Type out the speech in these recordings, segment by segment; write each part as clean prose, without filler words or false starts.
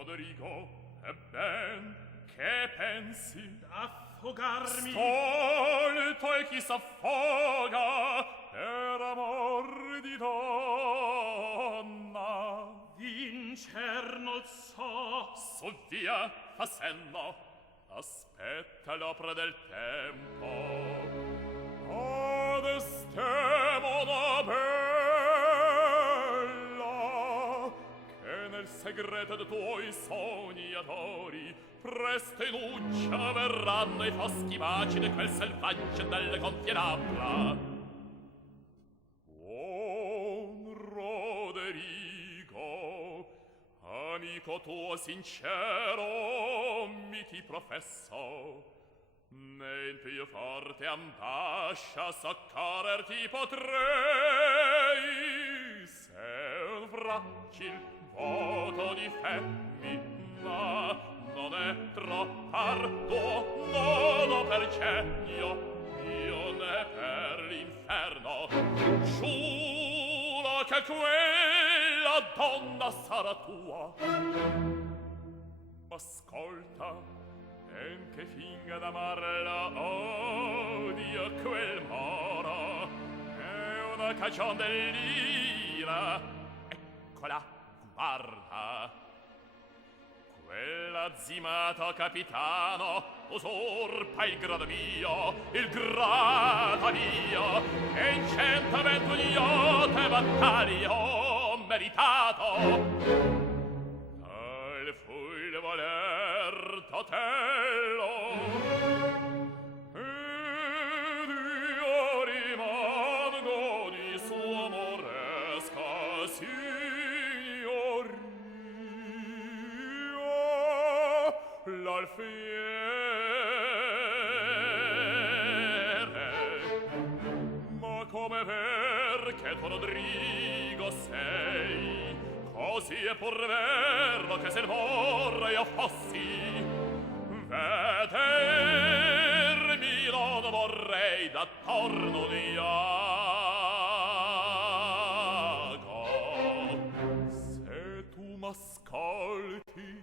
Roderigo, ebben, che pensi? Affogarmi. Stolto e chi s'affoga per amor di donna. Vincer non so. Su via, fa senno, aspetta l'opera del tempo. Adestemola bella, che nel segreto de tuoi sogni adori, presto in uccia verranno i foschi baci di quel selvaggio delle gonfie labbra. Buon Roderigo, amico tuo sincero, mi ti professo, ne in più forte ambascia soccorrerti potrei, se un fragil voto di femmina non è troppardo, non ho per genio io né per l'inferno. Giuro che quella donna sarà tua. Ascolta, ben che finga d'amarla, odio quel moro, è una cagion dell'ira. Eccola, guarda. Quell'azzimato capitano usurpa il grado mio, il grado mio, che in 121 battaglie ho meritato. Tal fu il voler d'Otello, ed io rimango di sua amoresca signoria. L'alfiere, ma come ver che tu Rodrigo sei, così è pur vero che se vorrei io fossi, vedermi non vorrei d'attorno un iago. Se tu m'ascolti,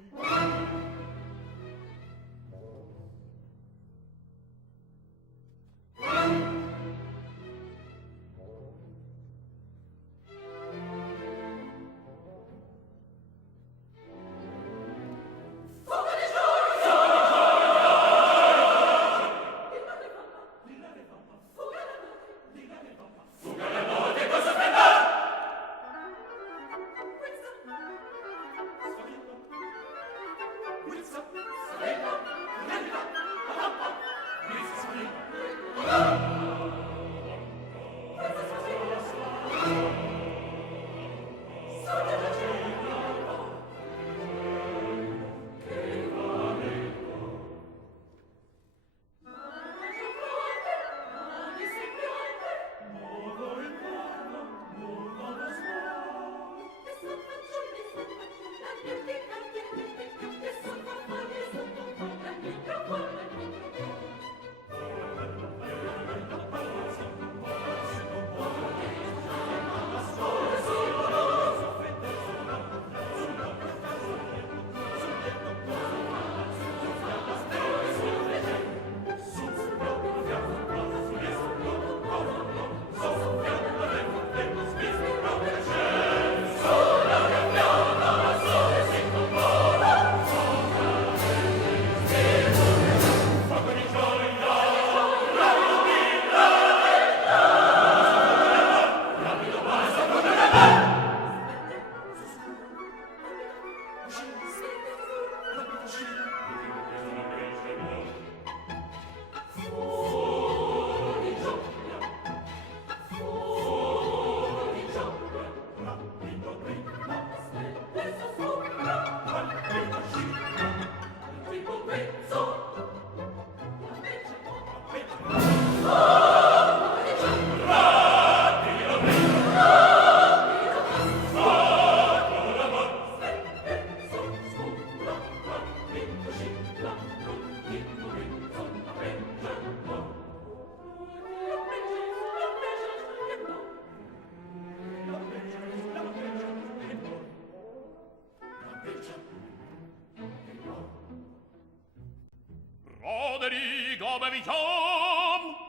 come vi chiamo?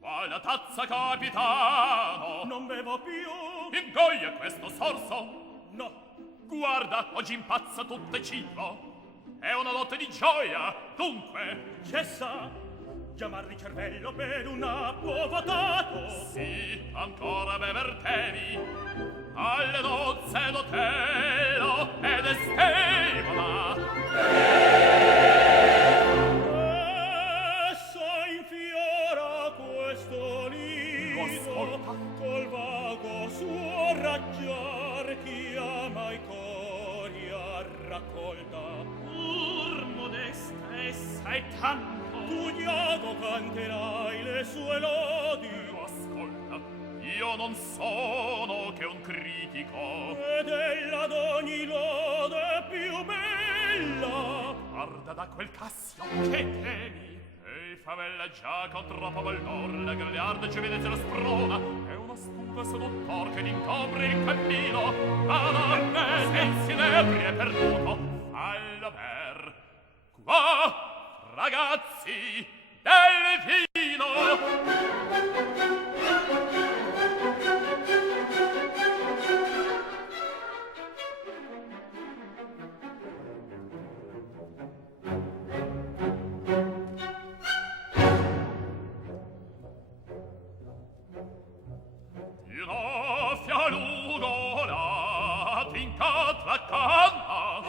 Qual la tazza capitano? Non bevo più. Ingoglia questo sorso? No. Guarda, oggi impazza tutto il cibo. È una notte di gioia, dunque. Cessa. Chiamar di cervello per un appo votato. Sì, ancora bevertevi. Alle nozze d'Otello ed Estemola. Essa infiora questo lido col vago suo raggiar chi ama i cori a raccolta. Pur modesta essa è tanto. Tu Iago canterai le sue lodi. Ascolta, io non sono che un critico. Ed ella d'ogni lode più bella. Guarda da quel Cassio, che temi? Ehi, favella già con troppo valor, la gagliarda ci vede se la sprona. È un astuto seduttor che incopre il cammino. Ma non me, se in sinebri è perduto. Fallo ver. Qua, ragazzi, del vino! Inaffia lugola, t'incatra canna,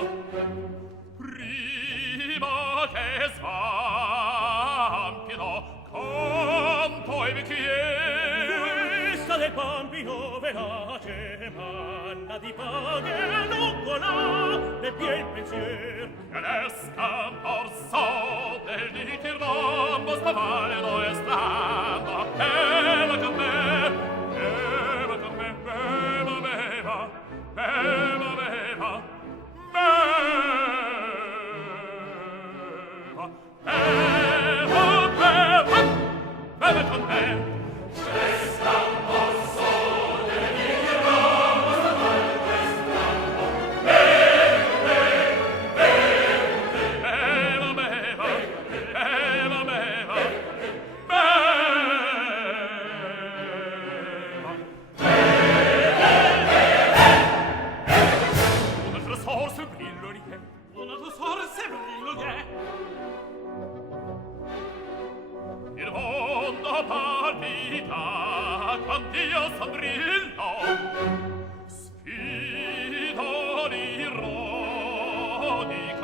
prima che svampino, canto e bicchiere. Questa del bambino verace manna di paghe lugola, le pie il pensier. Che l'esca morso del ditirrambo spavaleno e stramba. Beva con me, beva con me, beva, beva, beva, beva, beva, beva, beva, beva con me. Il mondo palpita quand'io s'abbrillo, sfido l'ironico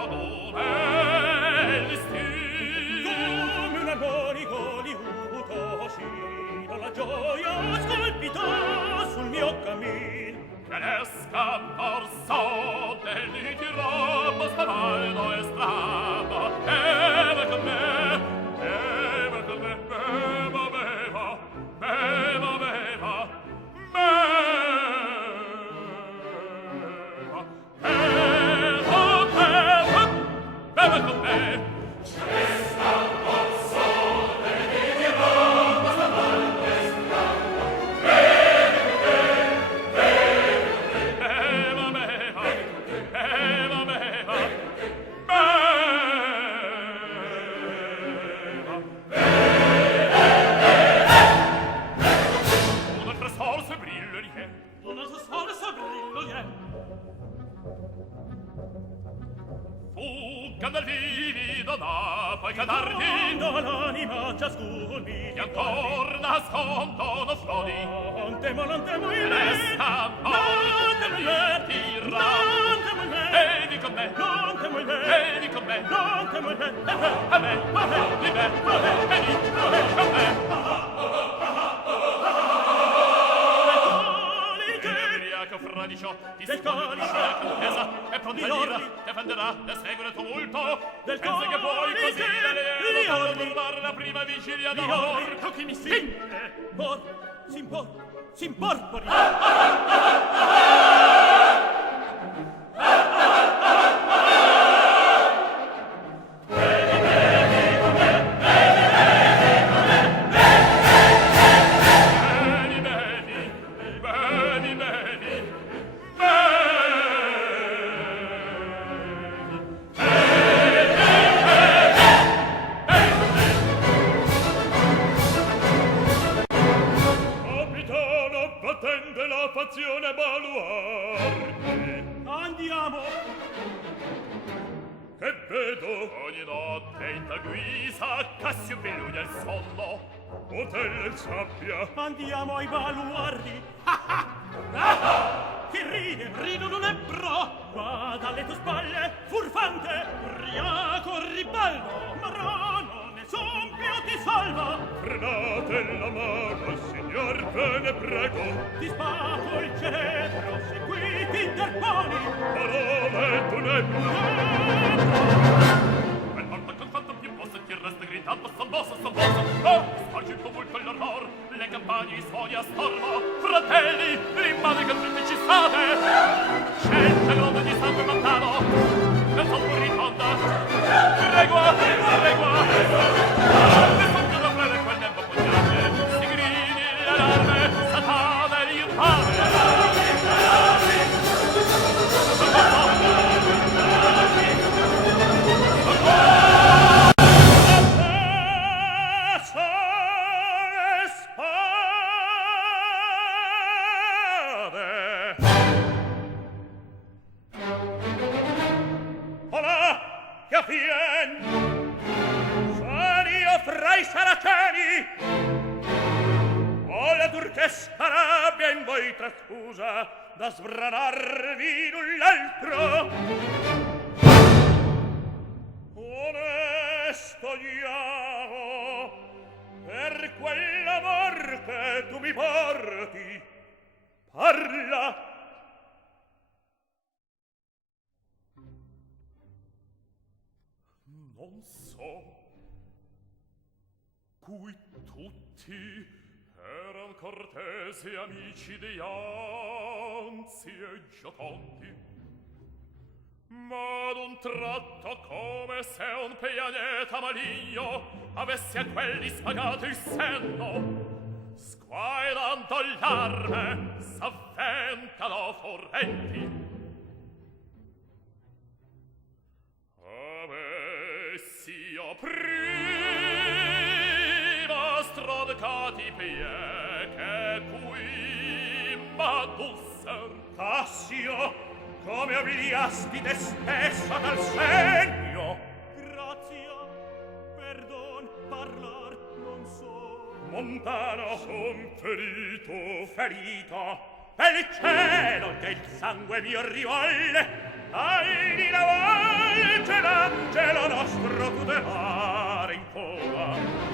nome l'istinto. Come un armonico liuto oscilla la gioia scolpita sul mio cammin. Che l'esca morso del ditirrambo spavaldo e stramba. Beva con me, beva con me, beva, beva, beva, beva, beva, beva, beva, beva con me. Dal vivido da poi cadarti l'anima ciascun mi e ancor nascondono frodi. Non temo il Resta morte il tirra. Vedi con me, non temo il vedi con me, non temo il a me, di me, vedi con me. Che fradicio ti sconfice la contesa e pronta l'ira difenderà le segue il tumulto. Pensi che puoi così l'alieno turbare la prima vigilia d'amor. Tu che mi spinge s'imporpori. andiamo. Che vedo? Ogni notte in tal guisa Cassio Belunia il sonno. Hotel e sabbia. Andiamo ai baluardi. Chi ride? Rido non è bro. Vada alle tue spalle, furfante. Riaco ribaldo. Marano, nessun più ti salva. Frenate la mano, signor, ve ne prego. Ti spago il cerebro, se qui ti interponi. Parole tu ne quel porta col fatto più posto chi resta gridando sommosso, sommoso. Oh, spargi il tumulto e l'orror, le campagne, i suoni a stormo. Fratelli, rimane che tutti ci state. Scende l'onda di sangue lontano, nel sonno rifonda. Tregua, tregua. Ne son più rompere quel nembo pugnale. Si gridi l'allarme, Satana e l'infame. Trasfusa da sbranarvi null'altro. Onesto diavo, per quell'amor che tu mi porti, parla. Non so, cui tutti eran cortesi amici di anzi e giocondi, ma d'un tratto come se un pianeta maligno avesse a quelli spagato il senno, squailando l'arme s'avventano forrenti. Avessio prima stradicati pie che qui m'addusser. Cassio, come obliasti te stessa dal segno? Grazia, perdon, parlar non so. Montano, son ferito. Ferito, pel cielo che il sangue mio rivolle, agli navolge l'angelo nostro tutelare in fuga.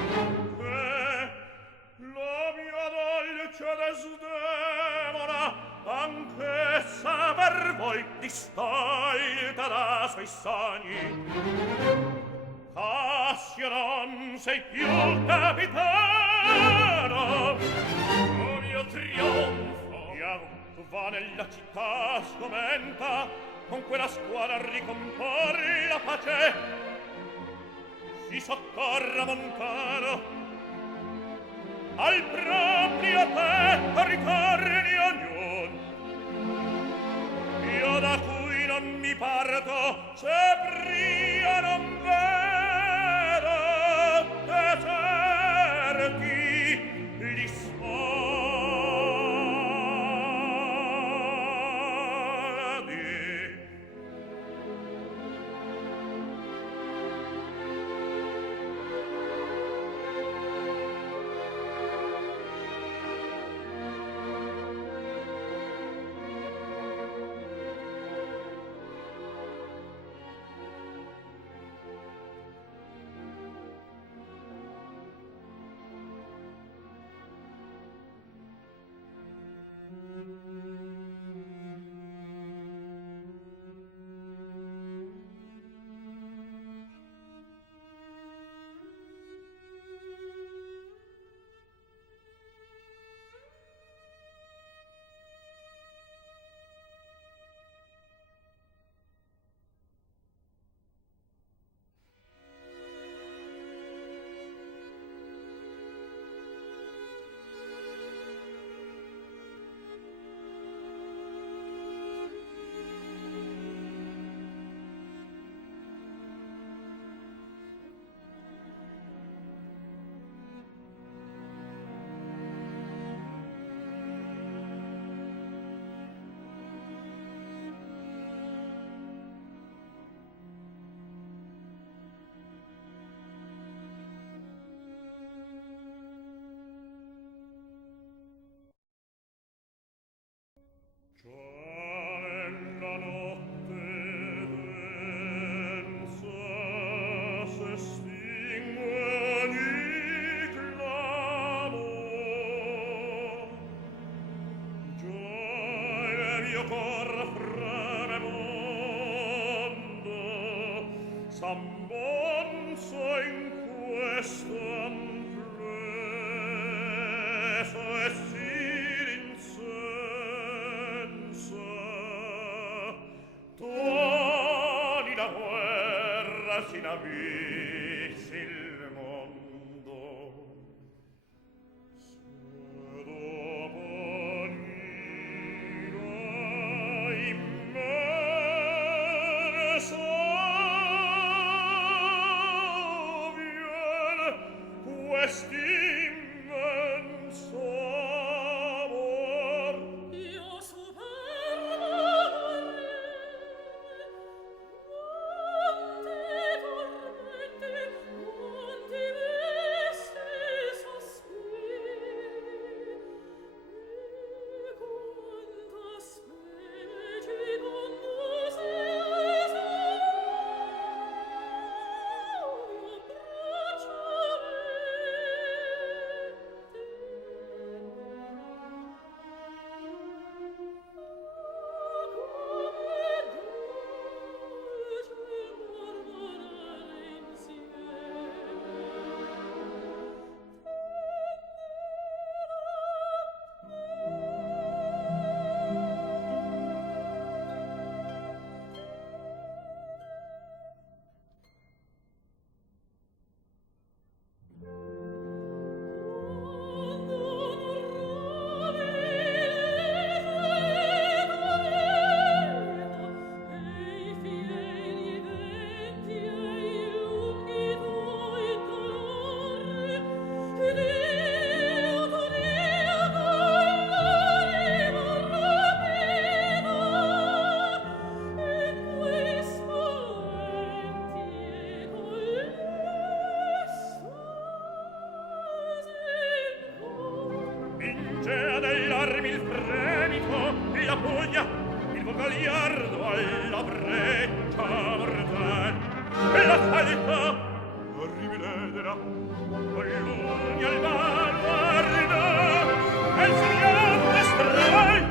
La mia dolce desdemona, anch'essa per voi distolta da suoi sogni. Cassio, non sei più capitano, O mio trionfo, tu va nella città sgomenta, con quella squadra ricompor la pace. Si soccorra Montano, al proprio tetto ritorni ognun. Io da cui non mi parto, se pria non vedo deserti gli sguardi. s'ammonso in questo amplesso e si rinsensa. Toni la guerra si navissi il mondo. Se dopo l'ira immensa viene quest'immenso amor. Io superbo quante veste sospiri, e quanta specie conduce Vincea dell'armi il fremito, la pugna, il vogaliardo alla breccia mortal. E la salita, arrivedera, con l'ugna al baluardo, e il signor strai.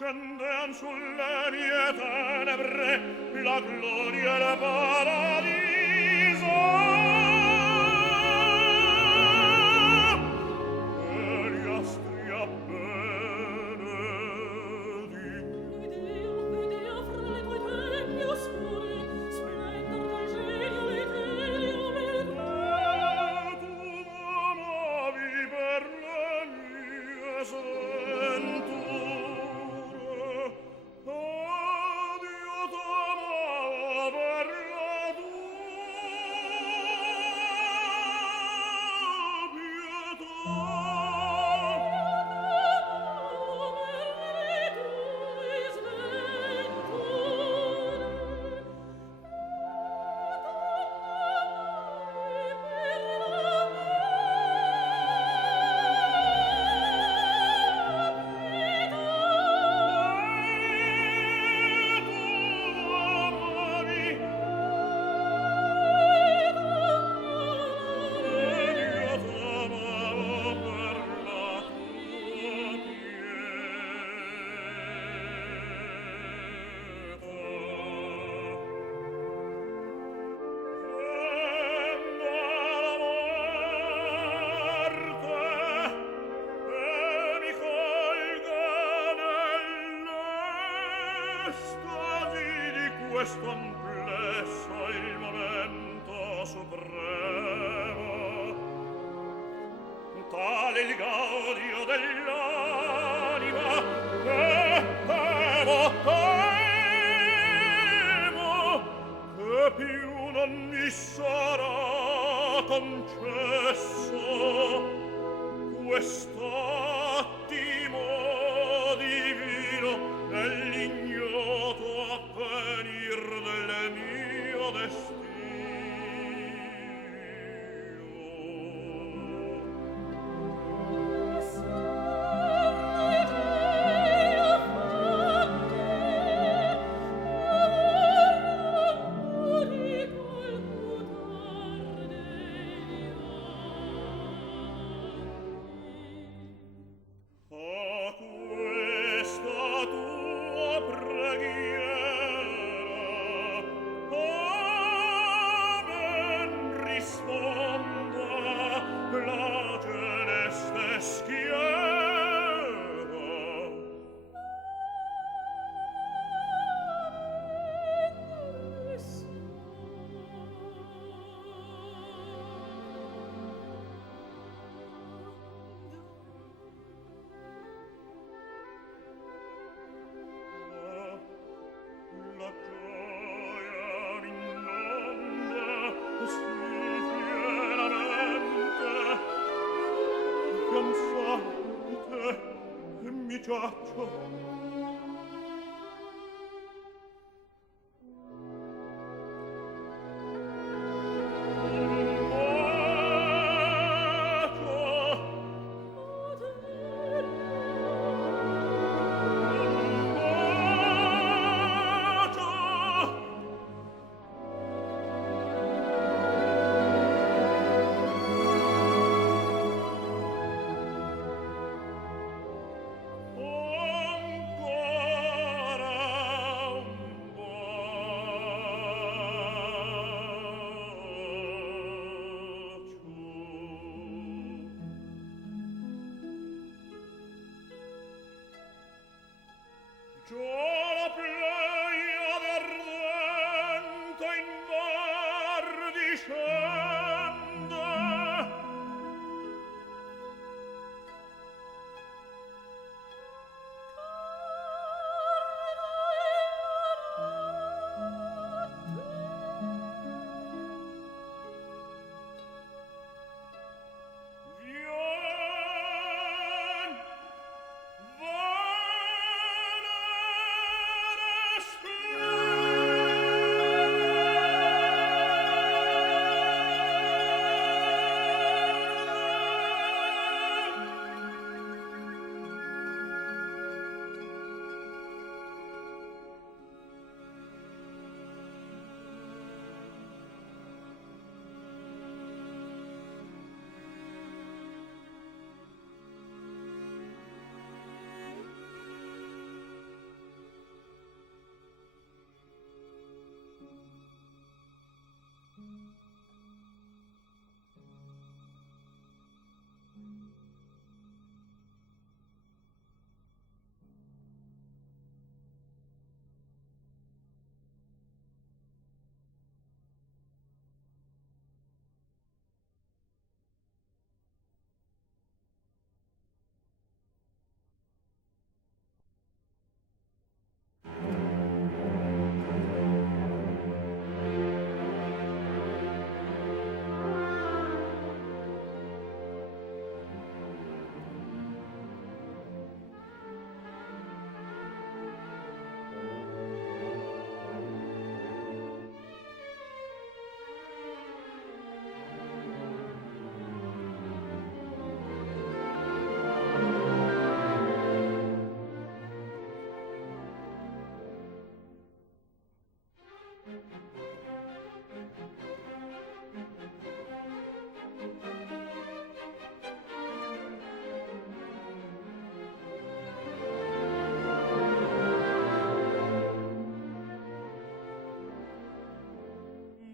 Scendean sulle mie tenebre la gloria e la paradiso. E gli astri appenedi. Idea fra le tue tempie oscuri, splendor del genio l'eterio virtù. Tu m'amavi per le mie sventure. Io t'amavo per la questo amplesso il momento supremo, tale il gaudio dell'anima che temo che più mi sarà concesso quest'attimo divino nell'ignoto avvenir del mio destino. A questa tua preghiera, amen risponda la celeste schiera. La gioia m'inonda sì fieramente, fiammante mi giaccio. Già la Pleiade ardente in mar discende. Vien,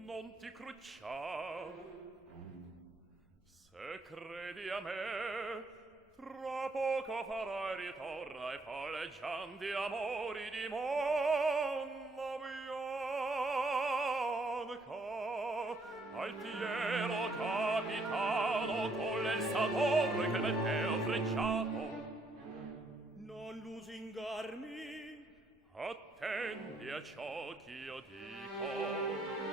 non ti crucciamo, se credi a me, tra poco farai ritorno ai folleggianti amori di Monna Bianca, altiero capitano, colle il sapore che nel teo frecciato. Non lusingarmi, attendi a ciò ch'io dico.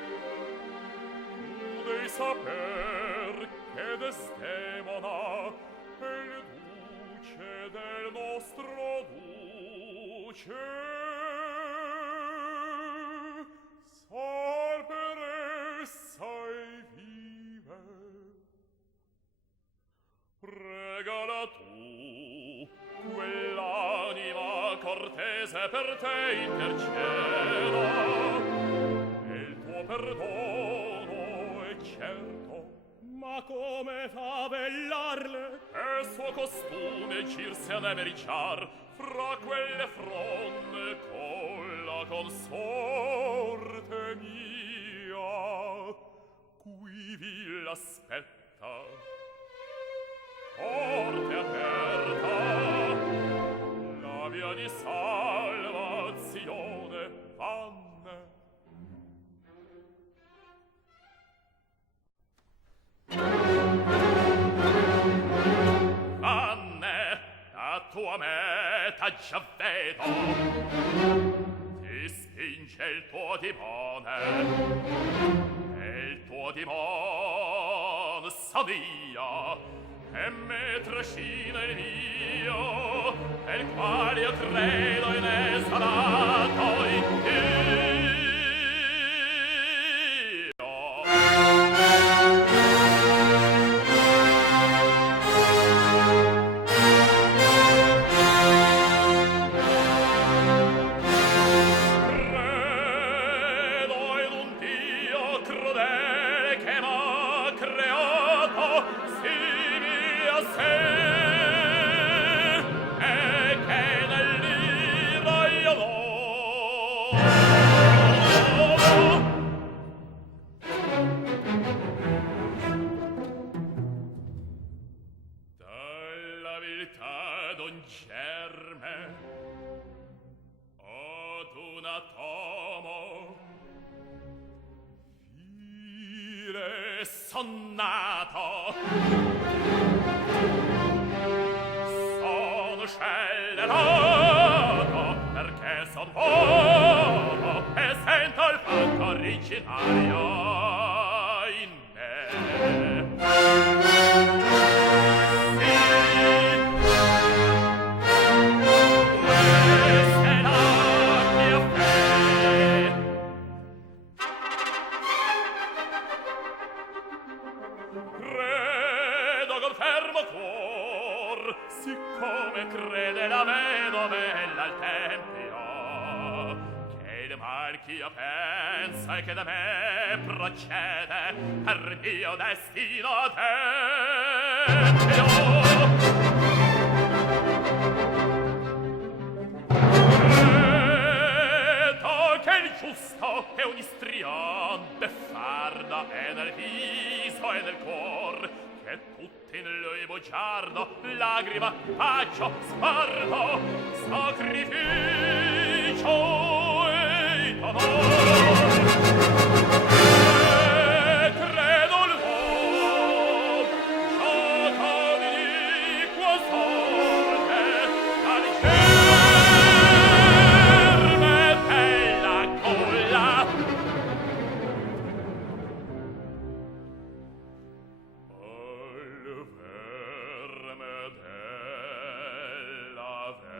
vuoi saper che Desdemona è il duce del nostro duce? Sar per essa e vive. Pregala tu, quell'anima cortese per te interceda, e il tuo perdono è certo. Ma come fa a bellarle? È suo costume girsi a nemericiar fra quelle fronde con la consorte mia, quivi l'aspetta. Porte aperta, la via di salvazione vanne. Vanne, la tua meta già vedo, ti spinge il tuo timone, e il tuo timone s'avvia, e me trascina il mio, per quale io credo inesalato in Dio. Credo in un Dio crudele che m'ha creato simile a sé, e che nell'ira io dalla viltà d'un germe od un atomo file sonnato sono scellerato perché son uomo e sento il fatto originario in me. Questa è la mia fede. Credo col fermo cuor, siccome crede la vedovella al tempio, che il mal ch'io pensa e che da me procede per mio destino tempio. Credo che il giusto è un istrion beffardo e nel viso e nel cor, che tutti in lui bugiardo lagrima, bacio, sguardo, sacrificio e dolor. E credo l'uom gioco di iniqua sorte al germe della culla. Al verme della ve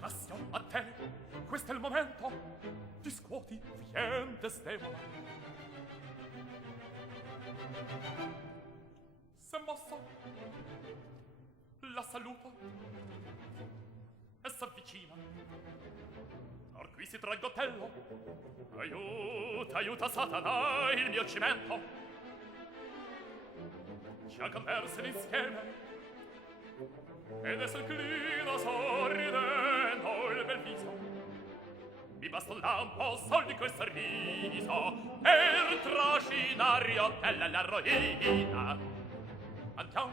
Cassio, a te, questo è il momento. Ti scuoti, vien Desdemona. S'è mosso, la saluto e s'avvicina. Or qui si tragottello. Aiuta, aiuta Satana, il mio cimento. Ci ha conversen insieme ed esso inclina sorridendo il bel viso. Mi basta un lampo sol di quel sorriso per trascinare la roina. Andiamo,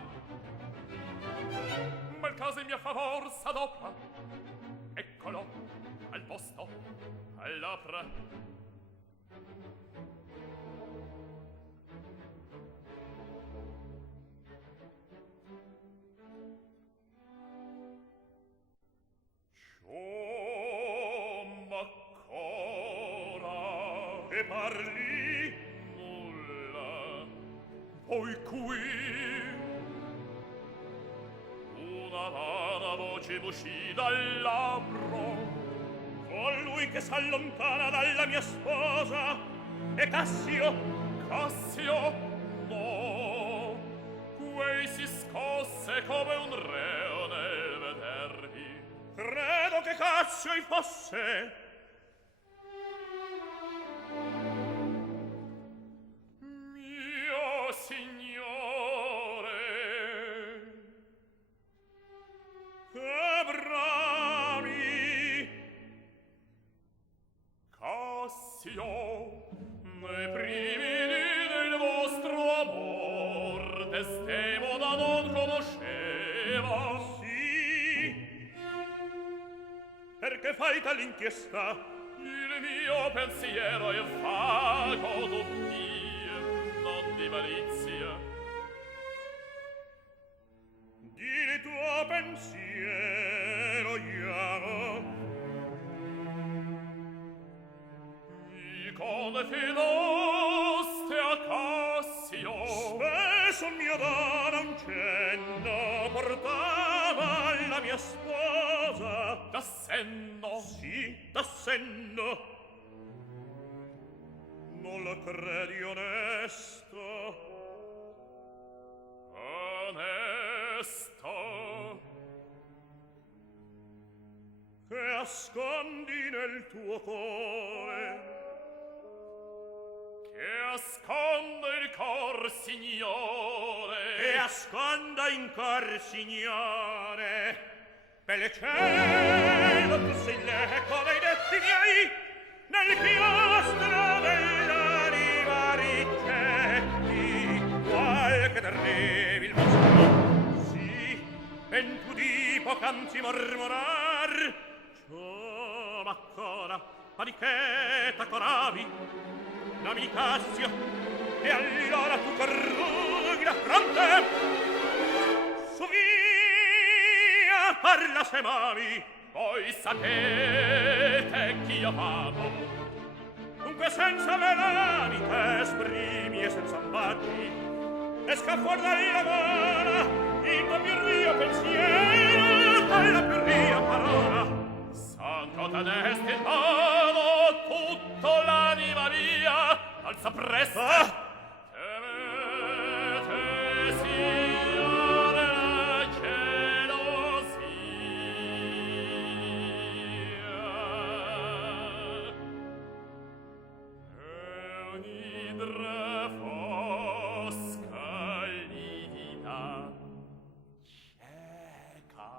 ma il caso in mio favor s'adopra. Eccolo, al posto, all'opera. Che parli? Nulla. Poi qui una vana voce m'uscì dal labbro. Colui che s'allontana dalla mia sposa è Cassio. Cassio? No. Quei si scosse come un reo nel vedermi. Credo che Cassio fosse. Mio signore. Abrami. Cassio, nei primi dì del vostro amor Desdemona non conosceva. Sì. Perché fai tal inchiesta? Il mio pensiero è vago d'obbedire, non di malizia. Di il tuo pensiero io Mi confidaste a Cassio. spesso il mio dono un cenno portava alla mia sposa. Da senno. Sì, da senno. Non lo credi onesto? Onesto. Che ascondi nel tuo cuore? Che asconde il cor, signore. Che asconda in cor, signore? Belle cielo, tu sei l'eco dei detti miei, nel chiostro dell'anima ricetti qualche terribil mostro. Sì, ben tu di poc'anzi mormorar, ciò m'accora, ma di che t'accoravi? Dammi Cassio, e allora tu corrughi la fronte. Su via, parla se m'ami. Voi sapete ch'io amo. Dunque senza velamite esprimi e senza ambaggi, esca fuor dalla gola il tuo più rio pensiero, alla più ria parola. Santo tenesti in mano tutto l'anima mia, alza presto. Temete, signore, la gelosia. E un'idra fosca livida, cieca,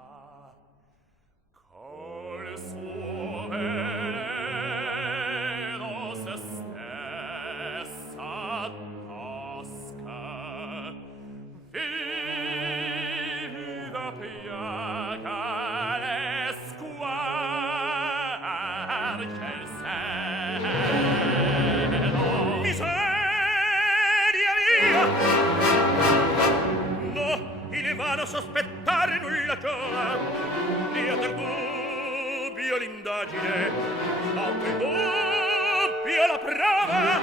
col suo veleno se stessa tosca, vivida piaga le squarce il seno. Miseria mia! No, il vano sospettare nulla giova. Via del dubbio l'indagine, dopo il dubbio la prova,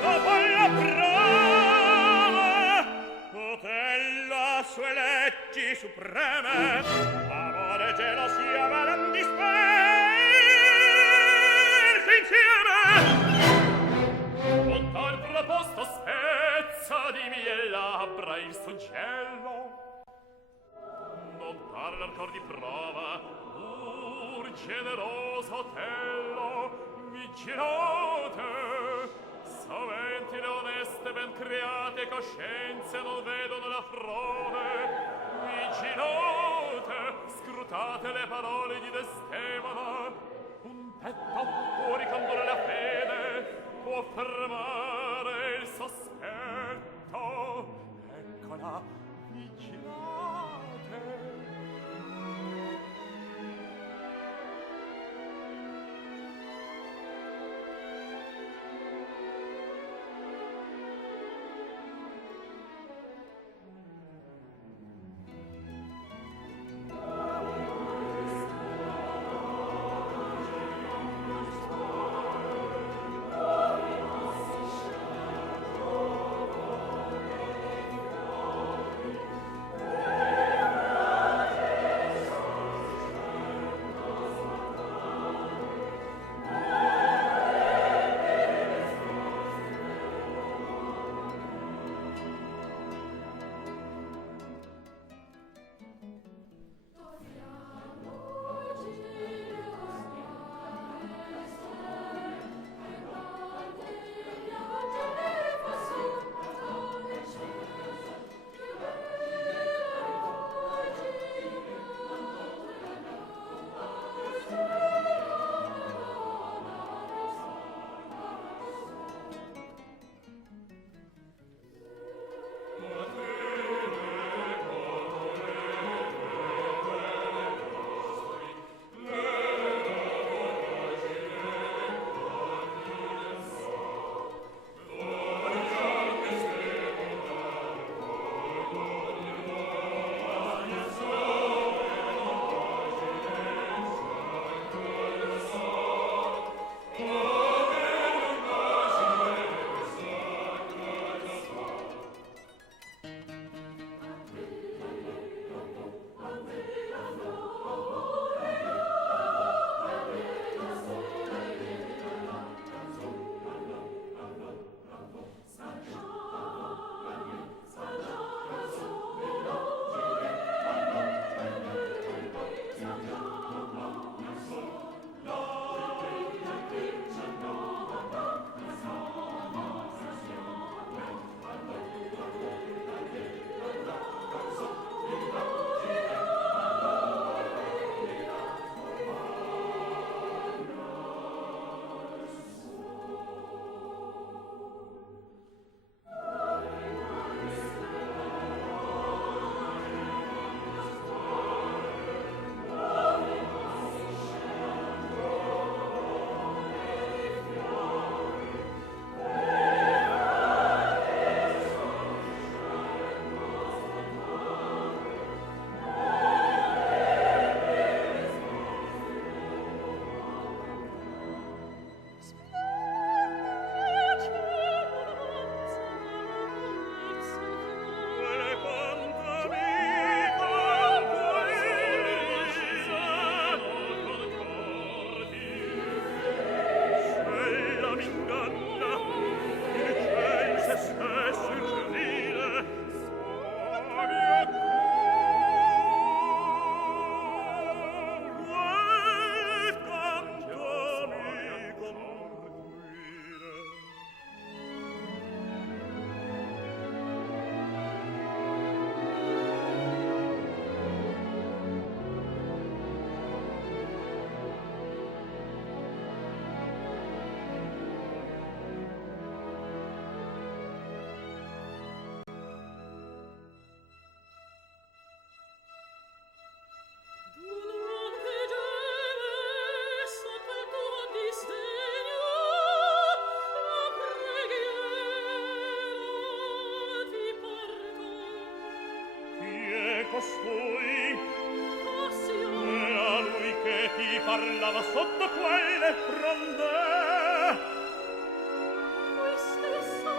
dopo la prova, potella sue leggi supreme, amore, gelosia, il suggello. Non parla ancor di prova, generoso Otello, vigilate! Soventi le oneste ben create coscienze non vedono la frode. Vigilate! Scrutate le parole di Desdemona. Un petto può ricondurre la fede, può fermare il sospetto. Eccola, vigilate! costui e a lui che ti parlava sotto quelle fronde lui stesso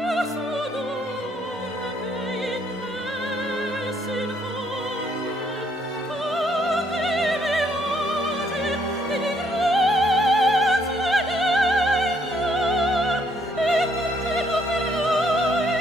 la sua donna che in me s'infonde con dei miraggi e di grazia degna e congedo per lui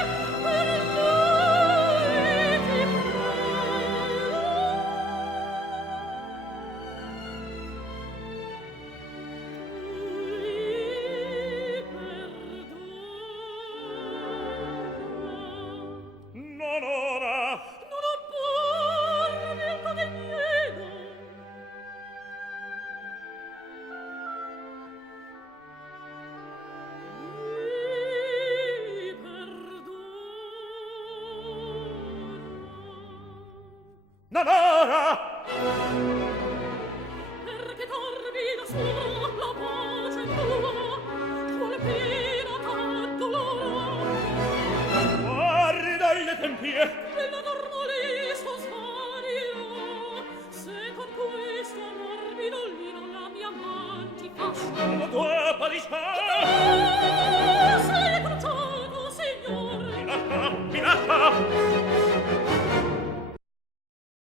non ora! Perché torbida sua la voce tua, qual pena tanto loro, Guarda le tempie! della dormoliso svanirò, se con questo morbido lino la mia amanti fascia. La tua padiccia! Sei cruciato, signore, Mi lascia!